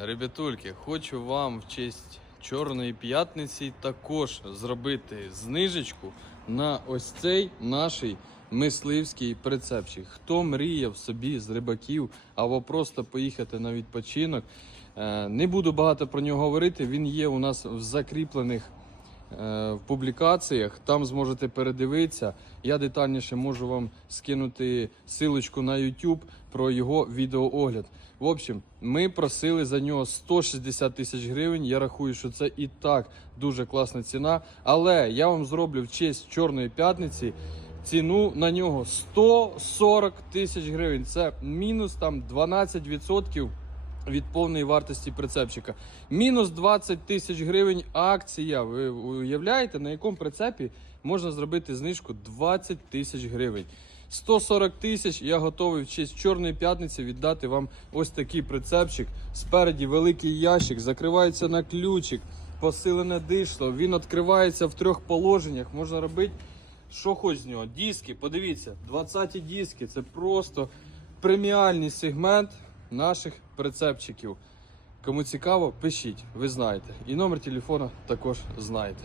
Ребятульки, хочу вам в честь Чорної п'ятниці також зробити знижечку на ось цей наш мисливський прицепчик. Хто мріяв собі з рибаків або просто поїхати на відпочинок, е, не буду багато про нього говорити. Він є у нас в закріплених в публікаціях. Там зможете передивитися. Я детальніше можу вам скинути силочку на YouTube про його відеоогляд. В общем, ми просили за нього 160 тисяч гривень. Я рахую, що це і так дуже класна ціна. Але я вам зроблю в честь Чорної п'ятниці. Ціну на нього 140 тисяч гривень. Це мінус там 12% від повної вартості прицепчика. Мінус 20 тисяч гривень акція. Ви уявляєте, на якому прицепі можна зробити знижку 20 тисяч гривень. 140 тисяч я готовий в честь Чорної п'ятниці віддати вам ось такий прицепчик. Спереді великий ящик, закривається на ключик, посилене дишло. Він відкривається в трьох положеннях. Можна робити що хоч з нього. Диски, подивіться, 20 диски. Це просто преміальний сегмент наших прицепчиків. Кому цікаво, пишіть, ви знаєте. І номер телефона також знаєте.